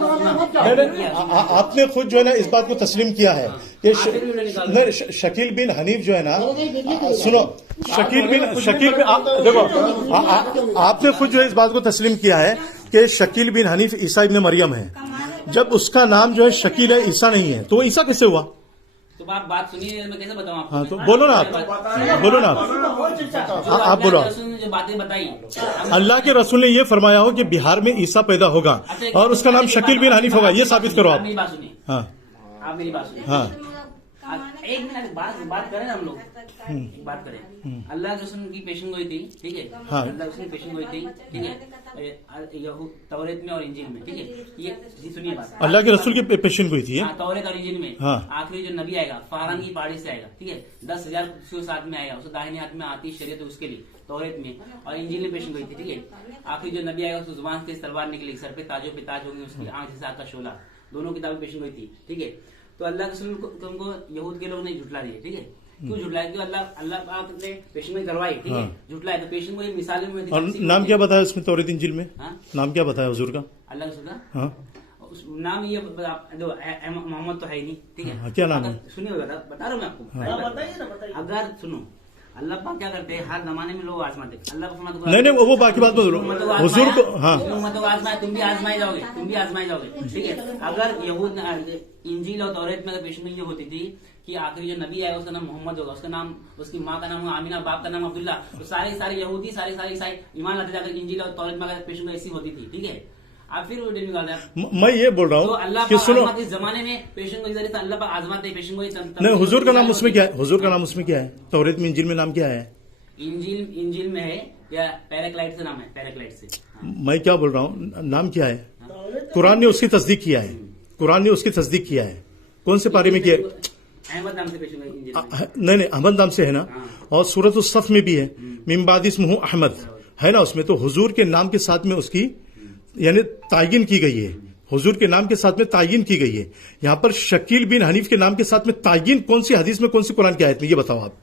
आपने खुद जो है ना इस बात को तस्लीम किया है कि शकील बिन हनीफ जो है ना, सुनो, शकील बिन देखो, आपने खुद जो है इस बात को तस्लीम किया है कि शकील बिन हनीफ ईसा इब्न मरियम है। जब उसका नाम जो है शकील है, ईसा नहीं है, तो वो ईसा कैसे हुआ? तो आप बात सुनिए, मैं कैसे बताऊं आपको? हाँ, तो बोलो ना आप, बोलो ना आप बोलो। जो बातें बताई, अल्लाह के रसूल ने ये फरमाया हो कि बिहार में ईसा पैदा होगा और उसका नाम शकील बिन हनीफ होगा, ये साबित करो आप। मेरी बात सुनिए, हाँ, आप मेरी बात सुनिए। हाँ, एक मिनट बात करें ना हम लोग, एक बात करें। अल्लाह के रसूल की पेशिंग हुई थी, ठीक है? हाँ। अल्लाह के रसूल की पेशिंग हुई थी, ठीक है, तौरेत में और इंजील में, ठीक है? ये सुनिए बात, अल्लाह के रसूल की पेशिंग हुई थी। तौरेत और इंजील में हाँ। आखिरी जो नबी आएगा फारान की पहाड़ी से आएगा, ठीक है? 10,000 साथ में आएगा, उसके दाहिने हाथ में आती शरीयत उसके लिए तौरेत में, और इंजील में पेशिंग हुई थी, ठीक है? आखिरी जो नबी आएगा उसकी जुबान से तलवार निकलेगी, सर पे ताजों पे ताज होगी, उसकी आंख जैसे आग का शोला, दोनों किताबें पेशिंग हुई थी, ठीक है? तो अल्लाह के रसूल को तुमको यहूद के लोग नहीं झुटला दिए, ठीक है? क्यों झुटलाए? क्यों? अल्लाह पाक ने पेशिंग करवाई, ठीक है? झुटलाए तो पेशिंग को मिसाल में। और नाम क्या बताया उसमें तौरेत इंजील में? हाँ? नाम क्या बताया हुजूर का? अल्लाह के रसूल का? हाँ, नाम ये मोहम्मद तो है ही नहीं, ठीक है? हाँ, क्या नाम है? सुनिए, बता रहा हूँ मैं आपको। अगर सुनो, अल्लाह पाक क्या करते हैं, हर जमाने में लोग आजमाते हैं। अल्लाह नहीं, वो बाकी बात बोलो हुजूर को। हाँ, आजमाए, तुम भी आजमाए जाओगे, ठीक है? अगर यहूद इंजील और तौरेत में पेशेंट ये होती थी कि आखिरी जो नबी आएगा उसका नाम मोहम्मद होगा, उसका नाम, उसकी माँ का नाम आमिना, बाप का नाम अब्दुल्ला, तो सारे यहूदी सारे ईसाई ईमान लाते जाकर इंजील और तौरेत में अगर पेशेंट ऐसी होती थी, ठीक है? आप फिर वीडियो निकाल रहे हैं। मैं ये बोल रहा हूँ तो अल्लाह कि सुनो, इस जमाने में पेशेंट को इस जरिए अल्लाह पाक आजमाते हैं, पेशेंट को नहीं, हुजूर का नाम उसमें क्या है? हुजूर का नाम उसमें क्या है? तौरेत में इंजील में नाम क्या है? इंजील में है या पैराक्लाइट से नाम है, पैराक्लाइट से। मैं क्या बोल रहा हूँ, नाम क्या है? कुरान ने उसकी तस्दीक किया है, कुरान ने उसकी तस्दीक किया है। कौन से पारे में किया है? अहमद नाम से पेशेंट नहीं, अहमद नाम से है ना, और सूरत उस-सफ में भी है, मिन बाद इस्मुहु अहमद है ना उसमें। तो हुजूर के नाम के साथ में उसकी यानी तायीन की गई है, हुजूर के नाम के साथ में तायीन की गई है। यहाँ पर शकील बिन हनीफ के नाम के साथ में तायीन कौन सी हदीस में, कौन सी कुरान की आयत में, ये बताओ आप।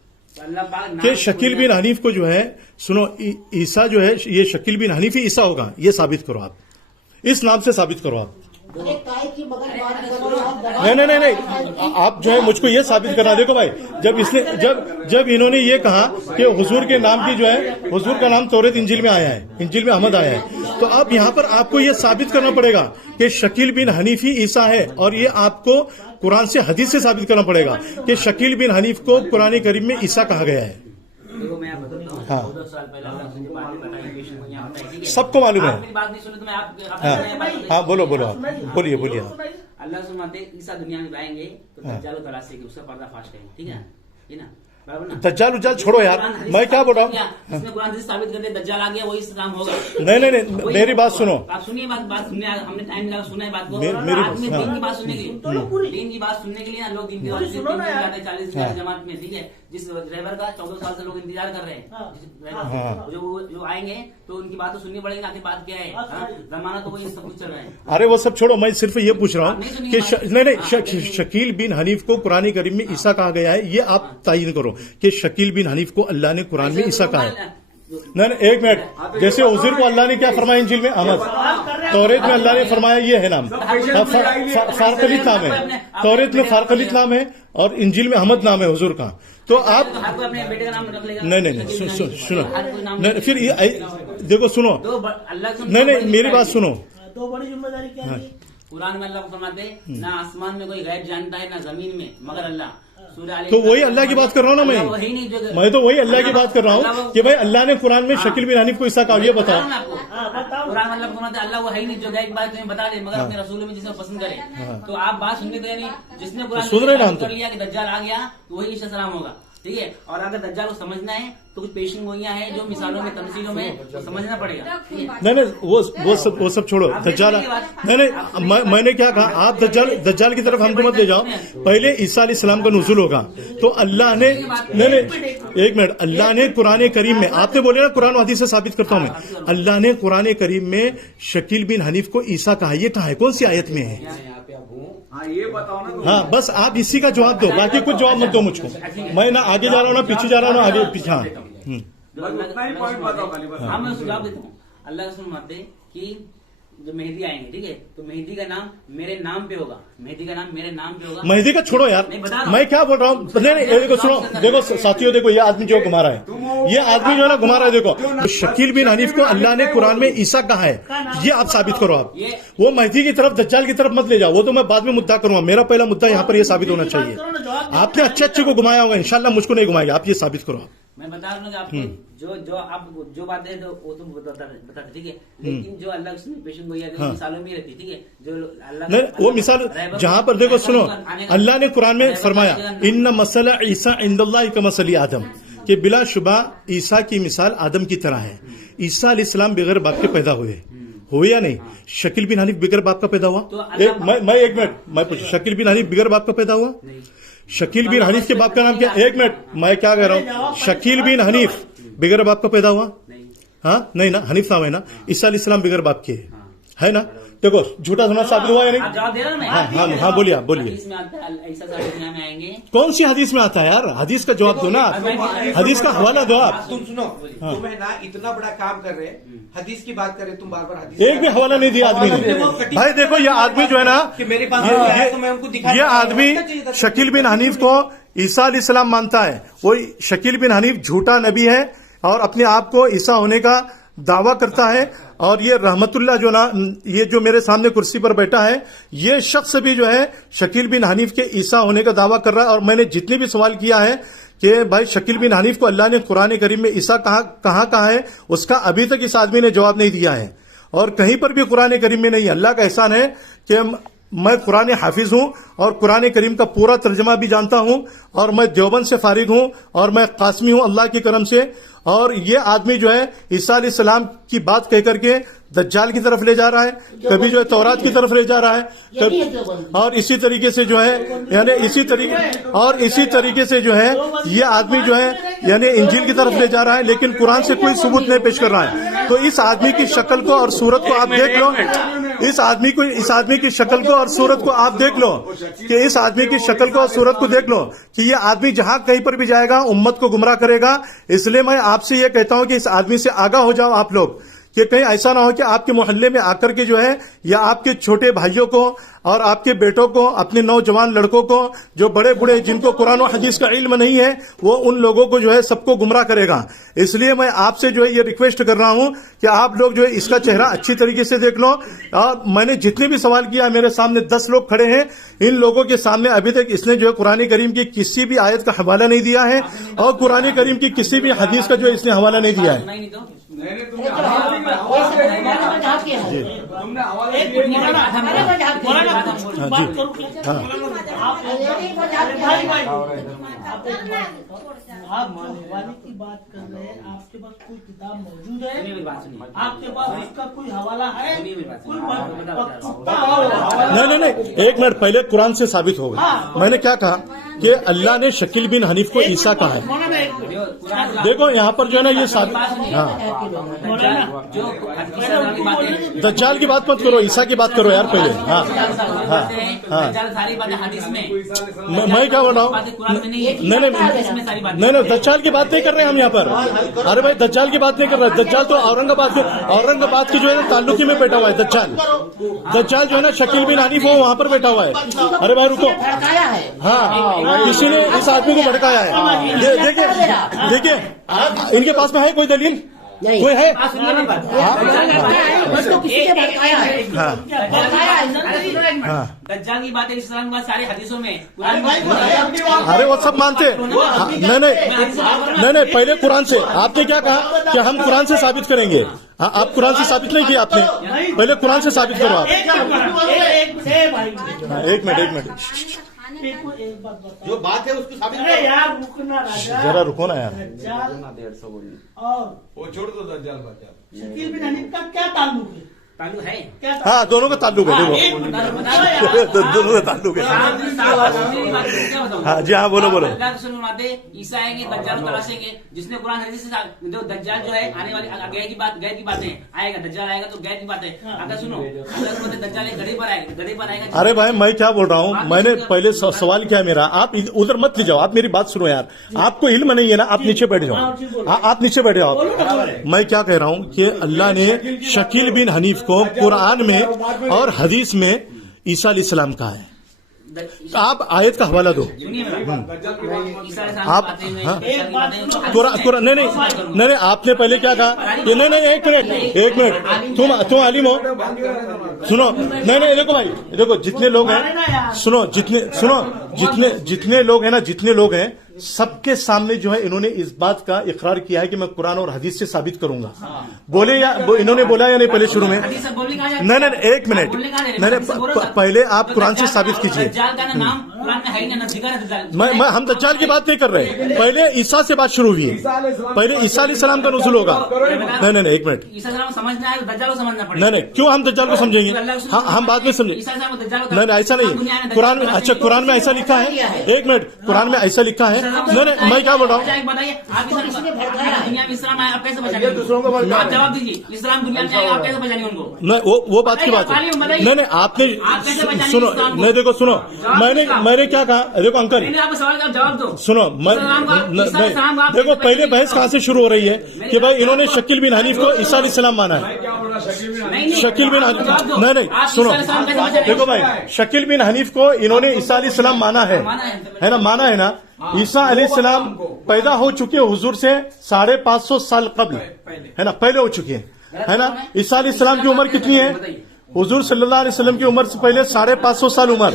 कि शकील बिन हनीफ को जो है, सुनो, ईसा जो है ये शकील बिन हनीफ ही ईसा होगा, ये साबित करो आप, इस नाम से साबित करो आप। नहीं, आप जो है मुझको ये साबित करना। देखो भाई, जब इन्होंने ये कहा कि हुजूर के नाम की जो है, हुजूर का नाम तौरेत इंजील में आया है, इंजील में अहमद आया है, तो अब यहाँ पर आपको ये साबित करना पड़ेगा कि शकील बिन हनीफ ही ईसा है, और ये आपको कुरान से हदीस से साबित करना पड़ेगा कि शकील बिन हनीफ को कुरान करीम में ईसा कहा गया है। देखो मैं बताता हूँ, हाँ, 2 साल पहले सबको मालूम है। बात नहीं सुने तो मैं हाँ, बोलिए अल्लाह सुनाते ईसा दुनिया में आएंगे तो दज्जाल तलाश से उसका पर्दाफाश करेंगे, ठीक है ना? दज्जाल उज्जाल छोड़ो यार, मैं क्या बोल रहा हूँ, इसमें कुरान से साबित करते दज्जाल आ गया वही इस्लाम होगा। नहीं, मेरी बात सुनो, आप सुनिए बात सुनने, हमने टाइम लगा सुना है बात को, मेरी दीन की बात सुनने के लिए, दीन की बात सुनने के लिए लोग दीन की 40 जमात में, ठीक है? जिस ड्राइवर का 14 साल से लोग इंतजार कर रहे हैं, जो आएंगे तो उनकी बात तो सुननी पड़ेगी। आखिर बात क्या है? जमाना तो वही सब कुछ चल रहा है। अरे वो सब छोड़ो, मैं सिर्फ ये पूछ रहा हूँ कि नहीं, शकील बिन हनीफ को कुरान करीम में ईसा कहा गया है, ये आप तायीन करो कि शकील बिन हनीफ को अल्लाह ने कुरान में ईसा कहा है। नहीं, एक मिनट, जैसे हुजूर को अल्लाह ने क्या फरमाया इंजील में? अहमद। तौरेत में अल्लाह ने फरमाया ये है नाम, फारकलित नाम है, तौरेत में फारकलित नाम है और इंजील में अहमद नाम है हुजूर का। तो आप अपने बेटे का नाम रख लेगा? नहीं, सुनो, नहीं, फिर देखो, सुनो, नहीं, मेरी बात सुनो। दो बड़ी जिम्मेदारी क्या है? कुरान में अल्लाह को फरमाते ना आसमान में कोई गैब जानता है ना जमीन में मगर अल्लाह। तो वही अल्लाह की बात कर रहा हूँ ना मैं तो वही अल्लाह की बात कर रहा हूँ कि भाई अल्लाह ने कुरान में शकील बिन हनीफ को ईसा कहा, ये बताओ। कुरान अल्लाह को अल्लाह वो है ही नहीं जो गैब बात तुम्हें बता दे, मगर अपने रसूल में जिसने पसंद करे। तो आप बात सुनने तो यानी जिसने कुरान कर लिया कि दज्जाल आ गया तो वही ईसा सलाम होगा, ठीक है? और अगर दज्जाल को समझना है तो कुछ पेशिंग गोइयां हैं जो मिसालों में, तमसीलों में तो समझना पड़ेगा। नहीं, वो सब छोड़ो। दज्जाल नहीं, मैंने क्या कहा, आप दज्जाल की तरफ हमको मत ले जाओ। पहले ईसा अलैहिस्सलाम का नुज़ूल होगा तो अल्लाह ने, नहीं, एक मिनट, अल्लाह ने कुरान करीम में, आपने बोले ना कुरान हदीस से साबित करता हूं मैं, अल्लाह ने कुरान करीम में शकील बिन हनीफ को ईसा कहा, ये कहा है? कौन सी आयत में है? ये बताओ ना। हाँ, बस आप इसी का जवाब दो, बाकी कुछ जवाब मत दो मुझको। मैं ना आगे जा रहा हूँ ना पीछे जा रहा हूँ ना आगे पीछे। हाँ, उतना ही पॉइंट बताओ खाली, बस। हाँ, मैं सुझाव देता हूँ। अल्लाह सुन मानते कि जो मेहदी आएंगे, ठीक है, तो मेहदी का नाम मेरे नाम पे होगा, मेहदी का नाम मेरे नाम पे होगा। मेहदी का छोड़ो यार, नहीं, बता रहा हूं। मैं क्या बोल रहा हूँ, नहीं देखो सुनो, देखो साथियों, देखो ये आदमी जो घुमा रहा है, ये आदमी जो है ना घुमा रहा है, देखो तो शकील बिन हनीफ को अल्लाह ने कुरान में ईसा कहा है, ये आप साबित करो। आप वो मेहदी की तरफ, दज्जाल की तरफ मत ले जाओ, वो तो मैं बाद में मुद्दा करूंगा। मेरा पहला मुद्दा यहाँ पर ये साबित होना चाहिए। आपने अच्छे को घुमाया होगा, इंशाल्लाह मुझको नहीं घुमाएगा। आप ये साबित करो। आप मैं बता रहा हूँ कि आपको जो आप जो बातें हैं तो वो तुम बताते, ठीक है, लेकिन जो अल्लाह उसने पेशेंट गोई हाँ। मिसालों में रहती, ठीक है, जो अल्लाह नहीं, वो मिसाल जहां पर देखो सुनो, अल्लाह ने कुरान में फरमाया इन्ना मसला ईसा इंदल्लाह का मसली आदम, कि बिलाशुबा ईसा की मिसाल आदम की तरह है। ईसा अलैहिस्सलाम बगैर बाप के पैदा हुए या नहीं? शकील बिन हनीफ बगैर बाप का पैदा हुआ? मैं एक मिनट, मैं पूछ, शकील बिन हनीफ बगैर बाप का पैदा हुआ? शकील बिन हनीफ के बाप का नाम क्या? एक मिनट, मैं क्या कह रहा हूँ, शकील बिन हनीफ बगैर बाप का पैदा हुआ? हाँ नहीं ना, हनीफ नाम है ना। ईसा अलैहिस्सलाम बगैर बाप के है ना। देखो झूठा सुना साबित हुआ या नहीं? जवाब दे रहा हूं मैं। हाँ बोलिए, आप बोलिए। हदीस में आता है, ऐसा सारी दुनिया में आएंगे। कौन सी हदीस में आता है यार? हदीस का जवाब दो ना, हदीस का हवाला दो आप। तुम सुनो, तुम्हें ना इतना बड़ा काम कर रहे हैं, हदीस की बात कर रहे, तुम बार बार हदीस एक भी हवाला नहीं दिया आदमी ने। भाई देखो ये आदमी जो है ना, कि मेरे पास है तो मैं उनको दिखा, ये आदमी शकील बिन हनीफ को ईसा अलैहिस्सलाम मानता है। वो शकील बिन हनीफ झूठा नबी है और अपने आप को ईसा होने का दावा करता है। और ये रहमतुल्लाह जो ना, ये जो मेरे सामने कुर्सी पर बैठा है, ये शख्स भी जो है शकील बिन हनीफ के ईसा होने का दावा कर रहा है। और मैंने जितने भी सवाल किया है कि भाई शकील बिन हनीफ को अल्लाह ने कुरान करीम में ईसा कहाँ कहा है, उसका अभी तक इस आदमी ने जवाब नहीं दिया है। और कहीं पर भी कुरान करीम में नहीं। अल्लाह का एहसान है कि मैं कुरान हाफिज हूं और कुरान करीम का पूरा तर्जमा भी जानता हूं, और मैं देवबंद से फारिग हूं, और मैं कासमी हूं अल्लाह की करम से। और ये आदमी जो है ईसा अलैहिस्सलाम की बात कह करके दज्जाल की तरफ ले जा रहा है, कभी जो है तौरात की तरफ ले जा रहा है, और इसी तरीके से जो है यानी इसी तरीके से जो है ये आदमी जो है यानी इंजील की तरफ ले जा रहा है, लेकिन कुरान से कोई सबूत नहीं पेश कर रहा है। तो इस आदमी की शक्ल को और सूरत को आप देख लो, इस आदमी की शक्ल को और सूरत को आप देख लो, कि इस आदमी की शक्ल को और सूरत को देख लो कि ये आदमी जहां कहीं पर भी जाएगा उम्मत को गुमराह करेगा। इसलिए मैं आपसे ये कहता हूं कि इस आदमी से आगाह हो जाओ आप लोग, कि कहीं ऐसा ना हो कि आपके मोहल्ले में आकर के जो है, या आपके छोटे भाइयों को और आपके बेटों को, अपने नौजवान लड़कों को, जो बड़े बूढ़े जिनको कुरान और हदीस का इल्म नहीं है, वो उन लोगों को जो है सबको गुमराह करेगा। इसलिए मैं आपसे जो है ये रिक्वेस्ट कर रहा हूं कि आप लोग जो है इसका चेहरा अच्छी तरीके से देख लो। और मैंने जितने भी सवाल किया, मेरे सामने 10 लोग खड़े हैं, इन लोगों के सामने अभी तक इसने जो है कुरान करीम की किसी भी आयत का हवाला नहीं दिया है, और कुरान करीम की किसी भी हदीस का जो है इसने हवाला नहीं दिया है। तुमने हवाले आप हवाले की बात कर रहे हैं, आपके पास कोई किताब मौजूद है? आपके पास उसका कोई हवाला है? नहीं, एक मिनट, पहले कुरान से साबित होगा। मैंने क्या कहा कि अल्लाह ने शकील बिन हनीफ को ईसा कहा है। देखो यहाँ पर जो है ना ये साबित, हाँ दज्जाल की बात मत करो, ईसा की बात करो यार पहले। हाँ मैं क्या बोल रहा हूँ, नहीं दज्जाल की बात नहीं कर रहे हम यहाँ पर। अरे भाई दज्जाल की बात नहीं कर रहे। दज्जाल तो औरंगाबाद की जो है ताल्लुकी में बैठा हुआ है। दज्जाल जो है ना शकील बिन हनीफ वो वहाँ पर बैठा हुआ है। अरे भाई रुको, हाँ किसी ने इस आदमी को भड़काया है। देखिए इनके पास में है कोई दलील? कोई है? दज्जाल की बात है इस्लाम का सारे हदीसों में। अरे वो सब मानते। नहीं, पहले कुरान से। आपने क्या कहा कि हम कुरान से साबित करेंगे? आप कुरान से साबित नहीं किया आपने, पहले कुरान से साबित करो आप। एक मिनट एक बात बताओ, जो बात है उसको साबित अरे यार रुकना राजा, जरा रुको ना यार। और वो छोड़ दो दज्जाल बच्चा। शकील बिन हनीफ का क्या ताल्लुक है? ताल्लुक है क्या हाँ दोनों का ताल्लुक है। दोनों का ताल्लुक है। हाँ जी हाँ बोलो। ईसा आएंगे, दज्जाल तलाशेंगे, जिसने कुरान हदीस से जो दज्जाल जो है आने वाली गैर की बातें आएगा, दज्जाल आएगा तो गैर की बात है। अगर सुनो दज्जाल गड़े पर आएगा। अरे भाई मैं क्या बोल रहा हूँ, मैंने पहले सवाल किया मेरा, आप उधर मत ले जाओ, आप मेरी बात सुनो यार। आपको इल्म नहीं है ना, आप नीचे बैठ जाओ, आप नीचे बैठ जाओ। मैं क्या कह रहा हूँ कि अल्लाह ने शकील बिन हनीफ को कुरान में और हदीस में ईसा अलैहिस्सलाम कहा है। आप आयत का हवाला दो। सुनिए मेरा। आप हाँ कुरान नहीं आपने पहले क्या कहा कि नहीं एक मिनट तुम आलिम हो। सुनो नहीं देखो भाई देखो जितने लोग हैं जितने लोग हैं सबके सामने जो है इन्होंने इस बात का इकरार किया है कि मैं कुरान और हदीस से साबित करूंगा। बोले या इन्होंने बोला या नहीं पहले शुरू में? नहीं एक मिनट नहीं पहले आप कुरान से साबित कीजिए। मैं हम दज्जाल की बात नहीं कर रहे, पहले ईसा से बात शुरू हुई है। पहले ईसा अलैहिस्सलाम का नुज़ूल होगा। नहीं एक मिनट नहीं क्यों हम दज्जाल को समझेंगे? हम बाद में समझेंगे। नहीं ऐसा नहीं कुरान में। अच्छा कुरान में ऐसा लिखा है? एक मिनट कुरान में ऐसा लिखा है? नहीं मैं क्या बोल रहा हूँ? दुनिया में इस्लाम आया, आप कैसे बचाएंगे? दूसरों को आप जवाब दीजिए। इस्लाम दुनिया में आया, आप कैसे बचाएंगे उनको? नहीं वो बात की बात है। नहीं आपने सुनो नहीं देखो सुनो मैंने क्या कहा? देखो अंकल आपको सवाल का जवाब दो। सुनो देखो पहले बहस कहाँ से शुरू हो रही है कि भाई इन्होंने शकील बिन हनीफ को ईसा अलैहिस्सलाम माना है। शकील बिन हनीफ नहीं सुनो देखो भाई शकील बिन हनीफ को इन्होंने ईसा अलैहिस्सलाम माना है ना? माना है ना? ईसा अलैहिस्सलाम पैदा हो चुके हुजूर से 550 साल कबल है ना? पहले हो चुके है ना? ईसा अलैहिस्सलाम की उम्र कितनी है? हुजूर सल्लल्लाहु अलैहि वसल्लम की उम्र से पहले 550 साल उम्र,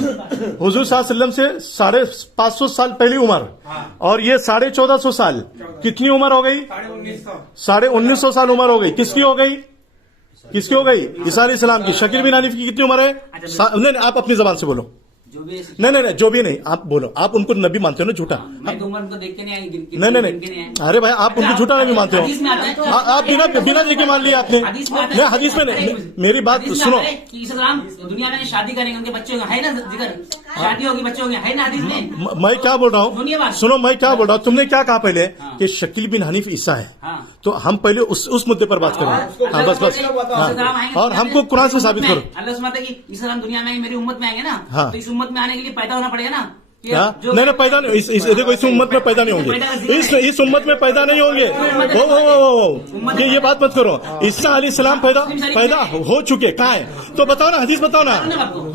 हुजूर सल्लल्लाहु अलैहि वसल्लम से 550 साल पहली उम्र, और ये 1450 साल कितनी उम्र हो गई? 1950 साल उम्र हो गई। किसकी हो गई? ईसा अलैहिस्सलाम की। शकील बिन हनीफ की कितनी उम्र है? नहीं आप अपनी जबान से बोलो। नहीं जो भी नहीं आप बोलो। आप उनको नबी मानते हो ना? झूठा नहीं अरे भाई आप उनको झूठा नबी मानते हो। आप बिना देखे मान लिया आपने। नहीं हदीस में नहीं। मेरी बात सुनो। दुनिया में शादी करेंगे, उनके बच्चे है ना? जिक्र शादी होगी, बच्चे होंगे, है ना हदीस में? मैं क्या बोल रहा हूँ सुनो, मैं क्या बोल रहा हूँ। तुमने क्या कहा पहले कि शकील बिन हनीफ ईसा है? तो हम पहले उस मुद्दे पर बात करेंगे। हाँ बस और हमको कुरान से साबित करो। अल्लाह सुनाता है कि इस्लाम दुनिया में मेरी उम्मत में आएंगे ना, तो इस उम्मत में आने के लिए पैदा होना पड़ेगा ना? नहीं पैदा नहीं। देखो इस उम्मत में पैदा नहीं होंगे। इस उम्मत में पैदा नहीं होंगे। ये बात मत करो। ईसा अलैहिस्सलाम पैदा हो चुके कहाँ है? तो बताओ ना हदीस बताओ ना।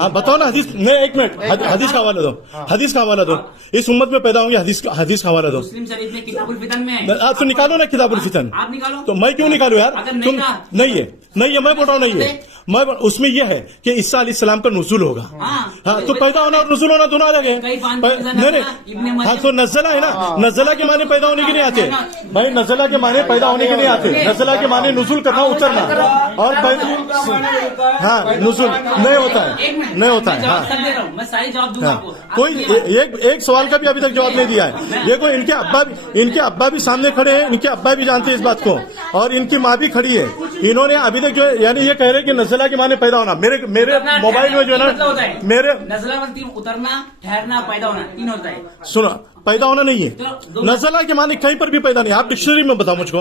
हाँ बताओ ना हदीस। नहीं एक मिनट हदीस का हवाला दो। हदीस का हवाला दो। इस उम्मत में पैदा होंगे। हदीस का हवाला दो। मुस्लिम शरीफ में किताबुल फितन में है। आप तो निकालो ना किताबुल फितन। आप निकालो। तो मैं क्यों निकालू यार? तुम नहीं है मैं बोल रहा हूँ नहीं है। मैं उसमें यह है कि ईसा अलैहिस्सलाम का नुज़ूल होगा। हाँ तो पैदा होना और नुज़ूल होना दोनों अलग है। नहीं हाँ तो नज़ला है ना? नज़ला के माने पैदा होने के नहीं आते भाई। नज़ला के माने पैदा होने के नहीं आते। नज़ला के माने नुज़ूल करना, उतरना। और हाँ नुज़ूल नहीं होता है। हाँ कोई एक सवाल का भी अभी तक जवाब नहीं दिया है। देखो इनके अब्बा भी सामने खड़े हैं। इनके अब्बा भी जानते हैं इस बात को, और इनकी माँ भी खड़ी है। इन्होंने अभी तक जो है यानी ये कह रहे हैं कि नज़ला के माने पैदा होना। मेरे मोबाइल में जो है ना मेरे नज़ला मतलब उतरना, ठहरना, पैदा होना, तीन होता है। सुनो पैदा होना नहीं है। नज़ला के माने कहीं पर भी पैदा नहीं। आप डिक्शनरी में बताओ मुझको।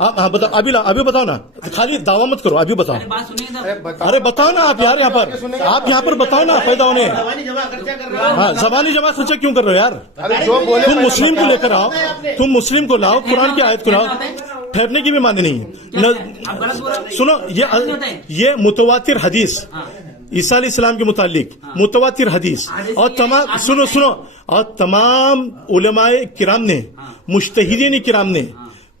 हाँ बताओ अभी बताओ ना। खाली दावा मत करो, अभी बताओ। अरे बताओ ना आप यार आप यहाँ पर बताओ ना पैदा होने। हाँ ज़बानी जमा खर्चा क्यों कर रहे हो यार? तुम मुस्लिम को लेकर आओ, तुम मुस्लिम को लाओ, कुरान की आयत को लाओ। ठहरने की भी माने नहीं है। सुनो ये मुतवातिर हदीस ईसा अलैहिस्सलाम के मुतालिक मुतवातिर हदीस और तमाम सुनो और तमाम उलमाए किराम ने, मुज्तहिदीन किराम ने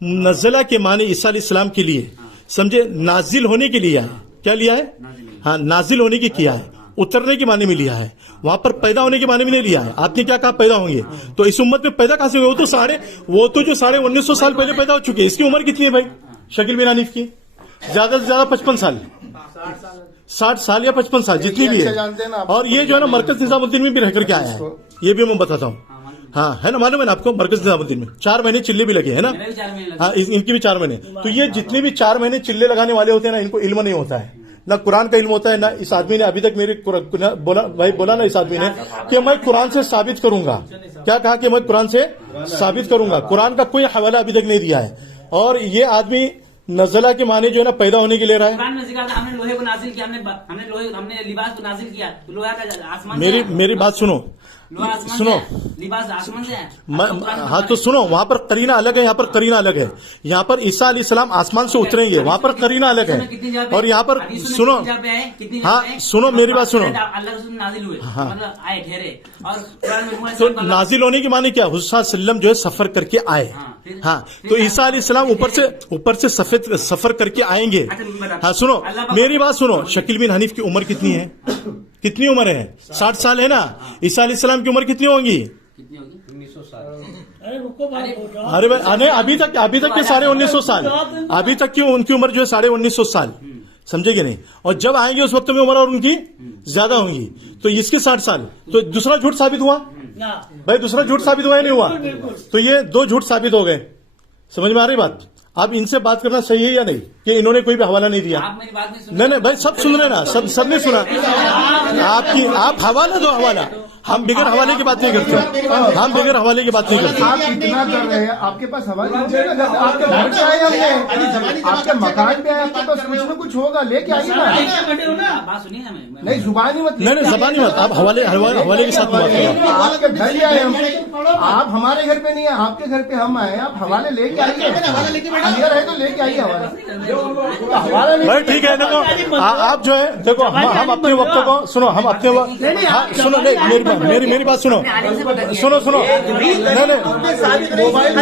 नज़ला के माने ईसा अलैहिस्सलाम के लिए समझे नाजिल होने के लिए है। क्या लिया है? हाँ नाजिल होने की किया है, उतरने के माने में लिया है। वहां पर पैदा होने के माने में नहीं लिया है। आपने क्या कहा? पैदा होंगे। तो इस उम्मत में पैदा कहां से हुए? वो तो जो 1950 साल पहले पैदा हो चुके हैं। इसकी उम्र कितनी है भाई शकील बिन हनीफ की? ज्यादा से ज्यादा 55 साल, 60 साल या 55 साल जितनी भी है। और ये जो है ना मरकज निजामुद्दीन में भी रह करके आया है। ये भी मैं बताता हूँ। हाँ है ना, मालूम है ना आपको? मरकज निजामुद्दीन में 4 महीने चिल्ले भी लगे है ना? हाँ इनकी भी 4 महीने। तो ये जितने भी 4 महीने चिल्ले लगाने वाले होते हैं ना, इनको इल्म नहीं होता है, ना कुरान का इल्म होता है, ना इस आदमी ने अभी तक मेरे बोला ना इस आदमी ने कि मैं कुरान से साबित करूंगा। क्या कहा कि मैं कुरान से साबित करूंगा? कुरान का कोई हवाला अभी तक नहीं दिया है। और ये आदमी नज़ला के माने जो है ना पैदा होने के लिए रहा है। कुरान में जिक्र था, हमने लोहे को नाजिल किया, हमने लिबास को नाजिल किया, तो लोहा का आसमान। मेरी बात सुनो। लोहा आसमान सुनो। से है, लिबास आसमान से है। हाँ तो सुनो, वहां पर करीना अलग है, यहाँ पर करीना अलग है। यहाँ पर ईसा अलैहिस्सलाम आसमान से उतरेंगे, वहां पर करीना अलग है। और यहाँ पर सुनो, हाँ सुनो मेरी बात सुनो। अल्लाह रसूल नाजिल हुए, मतलब आए ठहरे। और कुरान में तो नाजिल होने की माने क्या, हुज़ूर सल्लम जो है सफर करके आए। हाँ तो ईसा अलैहिस्सलाम ऊपर से सफर करके आएंगे। हाँ सुनो मेरी बात सुनो, शकील बिन हनीफ की उम्र कितनी है, कितनी उम्र है? 60 साल है ना। ईसा अलैहिस्सलाम की उम्र कितनी होगी? कितनी होगी? 1900 साल। अरे रुको बात हो जाओ। अरे भाई, अरे अभी तक के 1950 साल, अभी तक की उनकी उम्र जो है 1950 साल, समझे कि नहीं? और जब आएंगे उस वक्त में उम्र और उनकी ज्यादा होंगी। तो इसकी 60 साल, तो दूसरा झूठ साबित हुआ भाई, दूसरा झूठ साबित हुआ या नहीं हुआ? तो ये 2 झूठ साबित हो गए। समझ में आ रही बात? अब इनसे बात करना सही है या नहीं कि इन्होंने कोई भी हवाला नहीं दिया? आप मेरी बात नहीं सुन नहीं भाई, सब सुन रहे ना, सब ने सुना। आप हवाला दो, हवाला। हम बिगर हवाले की बात नहीं करते, हम बिगर हवाले की बात नहीं करते। आप इतना कर रहे हैं, आपके पास हवाले आपके घर पे आए हमने, आपके मकान पे आए, आपके पास कुछ न कुछ होगा, लेके आइए ना। बात सुनिए हमें। नहीं जुबानी मत, नहीं जबानी मत, आप हवाले के साथ बात करो। आपके घर पे आए हम, आप हमारे घर पे नहीं है, आपके घर पे हम आए, आप हवाले लेके आइए। अंदर है तो लेके आइए हवाला। हवाला भाई ठीक है, देखो आप जो है, देखो हम अपने वक्त को सुनो, हम अपने हाँ सुनो, नहीं मेरी बात सुनो, सुनो नहीं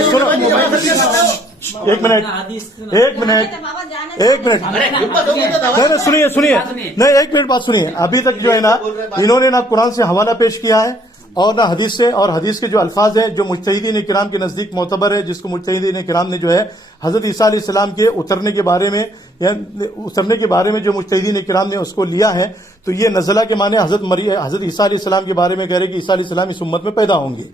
सुनो, एक मिनट नहीं सुनिए नहीं, एक मिनट बात सुनिए। अभी तक जो है ना, इन्होंने ना कुरान से हवाला पेश किया है और ना हदीस से, और हदीस के जो अल्फाज है जो मुज्तहिदीन किराम के नजदीक मोतबर है, जिसको मुज्तहिदीन किराम ने जो है हजरत ईसा अलैहिस्सलाम के उतरने के बारे में, या उतरने के बारे में जो मुज्तहिदीन किराम ने उसको लिया है, तो ये नज़ला के माने हजरत ईसा अलैहिस्सलाम के बारे में कह रहे कि ईसा अलैहिस्सलाम इस उम्मत में पैदा होंगे।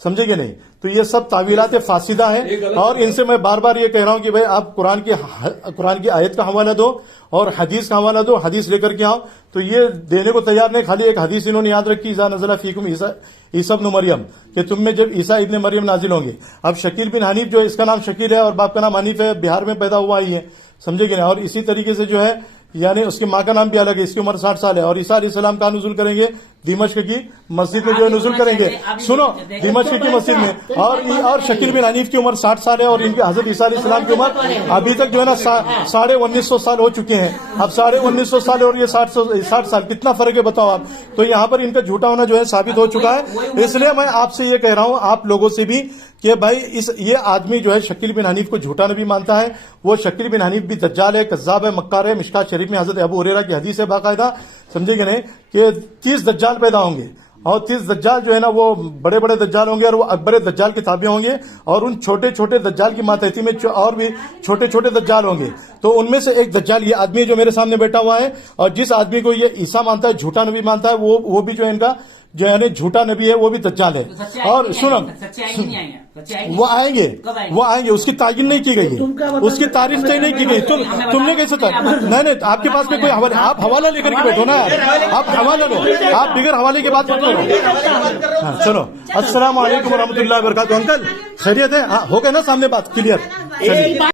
समझे कि नहीं? तो ये सब तावीलात फासिदा है। और इनसे मैं बार बार ये कह रहा हूं कि भाई आप कुरान की आयत का हवाला दो और हदीस का हवाला दो, हदीस लेकर के आओ। तो ये देने को तैयार नहीं, खाली एक हदीस इन्होंने याद रखी, इज़ा नज़ला फीकुम ईसा इब्न मरियम, कि तुम में जब ईसा इब्न मरियम नाजिल होंगे। अब शकील बिन हनीफ जो है, इसका नाम शकील है और बाप का नाम हनीफ है, बिहार में पैदा हुआ ही है, समझे कि नहीं? और इसी तरीके से जो है, यानी उसकी माँ का नाम भी अलग है, इसकी उम्र 60 साल है। और ईसा अलैहिस्सलाम का नुज़ुल करेंगे दिमश्क की मस्जिद में, जो है नुज़ुल करेंगे, सुनो, दिमश्क की मस्जिद में। और शकील बिन हनीफ की उम्र 60 साल है और इनके हजरत ईसा अलैहिस्सलाम की उम्र अभी तक जो है ना 1950 साल हो चुके हैं। अब 1950 साल और ये 60 साल, कितना फर्क है बताओ आप? तो यहाँ पर इनका झूठा होना जो है साबित हो चुका है। इसलिए मैं आपसे ये कह रहा हूं, आप लोगों से भी, कि भाई ये आदमी जो है शकील बिन हनीफ को झूठा नबी मानता है। वो शकील बिन हनीफ भी दज्जाल है, कज़्ज़ाब है, मक्कार है। मिशकात शरीफ में हजरत अबू हुरैरा की हदीस है बाकायदा, समझे कि नहीं, कि 30 दज्जाल पैदा होंगे और 30 दज्जाल जो है ना वो बड़े बड़े दज्जाल होंगे और वो अकबर दज्जाल के ताबे होंगे। और उन छोटे छोटे दज्जाल की मातहती में और भी छोटे छोटे दज्जाल होंगे। तो उनमें से एक दज्जाल ये आदमी जो मेरे सामने बैठा हुआ है, और जिस आदमी को ये ईसा मानता है, झूठा नबी मानता है, वो भी जो है इनका जो है झूठा नबी है, वो भी दज्जाल है। और सुनो, वो आएंगे, उसकी तायीन नहीं की गई है, उसकी तारीफ तय नहीं की गई। तुमने कैसे तय? नहीं, आपके पास में कोई हवाला, आप हवाला लेकर के बैठो ना, आप हवाला लो, आप बिगर हवाले की बात मत करो। हाँ सुनो, अस्सलाम वालेकुम रहमतुल्लाहि व बरकातुहू। अंकल खैरियत है? हाँ हो गया ना सामने बात क्लियर? चलिए।